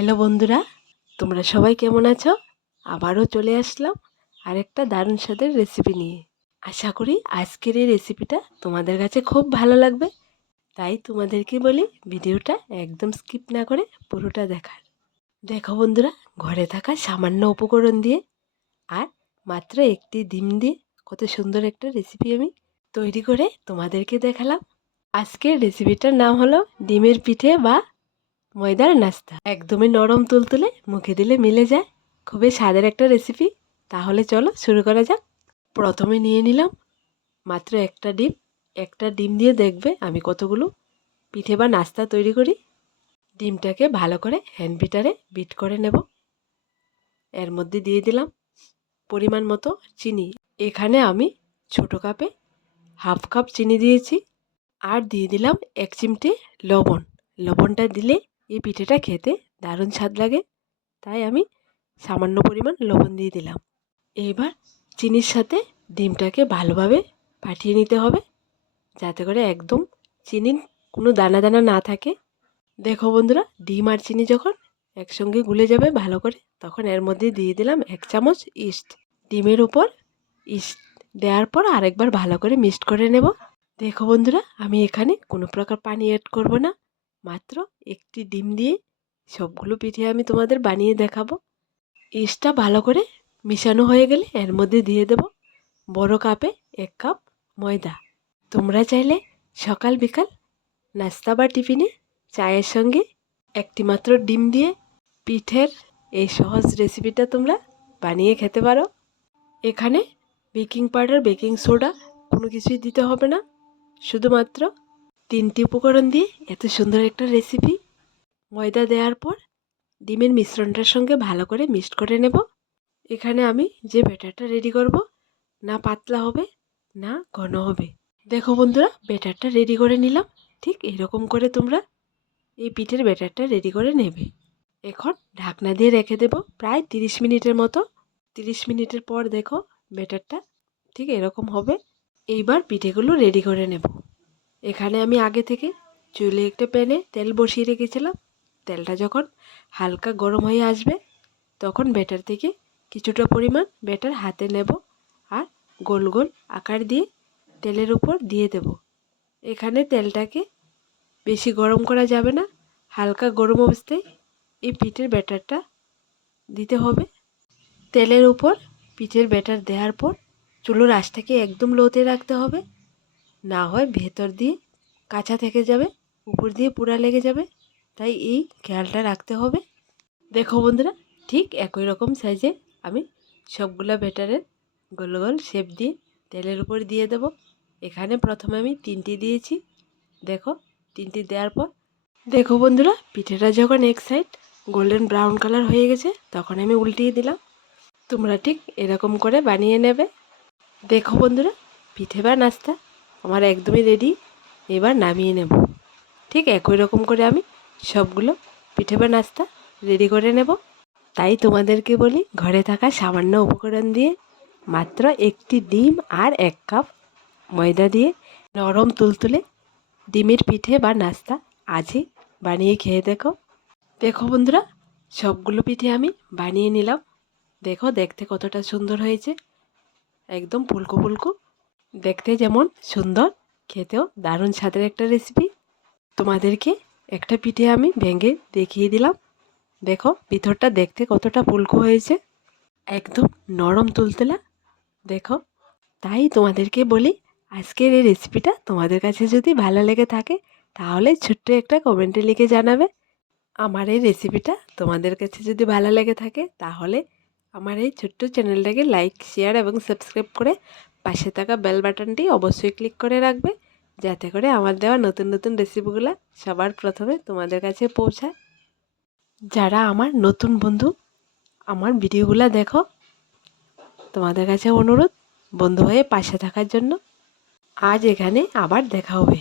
Hello বন্ধুরা, তোমরা সবাই কেমন আছো? আবারও চলে আসলাম আরেকটা দারুণ স্বাদের রেসিপি নিয়ে। আশা করি আজকের এই রেসিপিটা তোমাদের কাছে খুব ভালো লাগবে। তাই তোমাদেরকে বলি ভিডিওটা একদম স্কিপ না করে পুরোটা দেখার। দেখো বন্ধুরা, ঘরে থাকা সামান্য উপকরণ দিয়ে আর মাত্র একটি ডিম দিয়ে কত সুন্দর একটা রেসিপি আমি তৈরি করে তোমাদেরকে দেখালাম। আজকের রেসিপিটার নাম হলো ডিমের পিঠে বা ময়দার নাস্তা। একদমই নরম তুলতুলে, মুখে দিলে মিলে যায়। খুবই স্বাদের একটা রেসিপি তাহলে চলো শুরু করা যাক। প্রথমে নিয়ে নিলাম মাত্র একটা ডিম। একটা ডিম দিয়ে দেখবে আমি কতগুলো পিঠে বা নাস্তা তৈরি করি। ডিমটাকে ভালো করে হ্যান্ড বিটারে বিট করে নেব। এর মধ্যে দিয়ে দিলাম পরিমাণ মতো চিনি। এখানে আমি ছোটো কাপে হাফ কাপ চিনি দিয়েছি। আর দিয়ে দিলাম এক চিমটে লবণ। লবণটা দিলে এই পিঠেটা খেতে দারুণ স্বাদ লাগে। তাই আমি সামান্য পরিমাণ লবণ দিয়ে দিলাম। এইবার চিনির সাথে ডিমটাকে ভালোভাবে ফাটিয়ে নিতে হবে। যাতে করে একদম চিনির কোনো দানা দানা না থাকে। দেখো বন্ধুরা, ডিম আর চিনি যখন একসঙ্গে গুলে যাবে ভালো করে, তখন এর মধ্যে দিয়ে দিলাম এক চামচ ইস্ট। ডিমের উপর ইস্ট দেওয়ার পর আরেকবার ভালো করে মিক্সড করে নেব। দেখো বন্ধুরা, আমি এখানে কোনো প্রকার পানি অ্যাড করব না। মাত্র একটি ডিম দিয়ে সবগুলো পিঠে আমি তোমাদের বানিয়ে দেখাবো। ইস্টটা ভালো করে মিশানো হয়ে গেলে এর মধ্যে দিয়ে দেব বড় কাপে এক কাপ ময়দা। তোমরা চাইলে সকাল বিকাল নাস্তা বা টিফিনে চায়ের সঙ্গে একটি মাত্র ডিম দিয়ে পিঠের এই সহজ রেসিপিটা তোমরা বানিয়ে খেতে পারো। এখানে বেকিং পাউডার, বেকিং সোডা কোনো কিছুই দিতে হবে না। শুধুমাত্র তিনটি উপকরণ দিয়ে এত সুন্দর একটা রেসিপি ময়দা দেওয়ার পর ডিমের মিশ্রণটার সঙ্গে ভালো করে মিক্সড করে নেব। এখানে আমি যে ব্যাটারটা রেডি করব, না পাতলা হবে, না ঘন হবে। দেখো বন্ধুরা, ব্যাটারটা রেডি করে নিলাম। ঠিক এরকম করে তোমরা এই পিঠের ব্যাটারটা রেডি করে নেবে। এখন ঢাকনা দিয়ে রেখে দেব প্রায় তিরিশ মিনিটের মতো। তিরিশ মিনিটের পর দেখো ব্যাটারটা ঠিক এরকম হবে। এইবার পিঠেগুলো রেডি করে নেব। এখানে আমি আগে থেকে চুলে একটা প্যানে তেল বসিয়ে রেখেছিলাম। তেলটা যখন হালকা গরম হয়ে আসবে, তখন ব্যাটার থেকে কিছুটা পরিমাণ ব্যাটার হাতে নেব আর গোল গোল আকার দিয়ে তেলের উপর দিয়ে দেব। এখানে তেলটাকে বেশি গরম করা যাবে না, হালকা গরম অবস্থায় এই পিঠের ব্যাটারটা দিতে হবে। তেলের উপর পিঠের ব্যাটার দেওয়ার পর চুলোর আঁচটাকে একদম লোতে রাখতে হবে। না হয় ভেতর দিয়ে কাঁচা থেকে যাবে, উপর দিয়ে পুরা লেগে যাবে, তাই এই খেয়ালটা রাখতে হবে। দেখো বন্ধুরা, ঠিক একই রকম সাইজে আমি সবগুলো ব্যাটারের গোল গোল শেপ দিয়ে তেলের উপর দিয়ে দেব। এখানে প্রথমে আমি তিনটি দিয়েছি, দেখো তিনটি দেওয়ার পর, দেখো বন্ধুরা, পিঠেটা যখন এক সাইড গোল্ডেন ব্রাউন কালার হয়ে গেছে, তখন আমি উল্টিয়ে দিলাম। তোমরা ঠিক এরকম করে বানিয়ে নেবে। দেখো বন্ধুরা, পিঠে বা নাস্তা আমার একদমই রেডি এবার নামিয়ে নেব। ঠিক একই রকম করে আমি সবগুলো পিঠে বা নাস্তা রেডি করে নেব। তাই তোমাদেরকে বলি, ঘরে থাকা সামান্য উপকরণ দিয়ে মাত্র একটি ডিম আর এক কাপ ময়দা দিয়ে নরম তুলতুলে ডিমের পিঠে বা নাস্তা আজই বানিয়ে খেয়ে দেখো। দেখো বন্ধুরা, সবগুলো পিঠে আমি বানিয়ে নিলাম। দেখো, দেখতে কতটা সুন্দর হয়েছে। একদম ফুলকো ফুলকো দেখতে যেমন সুন্দর, খেতেও দারুণ স্বাদের একটা রেসিপি তোমাদেরকে একটা পিঠে আমি ভেঙে দেখিয়ে দিলাম। দেখো ভিতরটা দেখতে কতটা ফুলকো হয়েছে। একদম নরম তুলতেলা। দেখো, তাই তোমাদেরকে বলি, আজকের এই রেসিপিটা তোমাদের কাছে যদি ভালো লেগে থাকে, তাহলে ছোট্ট একটা কমেন্টে লিখে জানাবে। আমার এই রেসিপিটা তোমাদের কাছে যদি ভালো লেগে থাকে, তাহলে আমার এই ছোট্ট চ্যানেলটাকে লাইক শেয়ার এবং সাবস্ক্রাইব করে পাশে থাকা বেল বাটনটি অবশ্যই ক্লিক করে রাখবে, যাতে করে আমার দেওয়া নতুন নতুন রেসিপিগুলো সবার প্রথমে তোমাদের কাছে পৌঁছায়। যারা আমার নতুন বন্ধু, আমার ভিডিওগুলো দেখো, তোমাদের কাছে অনুরোধ, বন্ধু হয়ে পাশে থাকার জন্য। আজ এখানে আবার দেখা হবে।